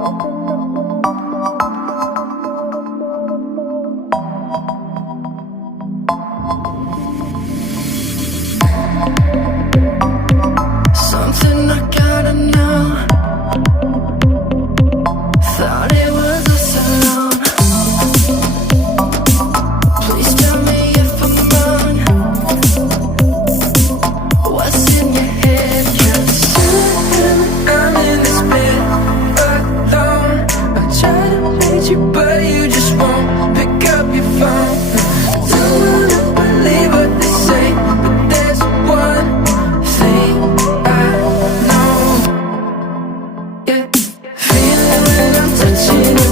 Something I gotta know. Thought it was us alone. Please tell me if I'm wrong. What's in your head? 'Cause I'm in this bed alone. I try to reach you, but you just won't pick up your phone. Don't wanna believe what they say, but there's one thing I know. Yeah, feeling when I'm touching you.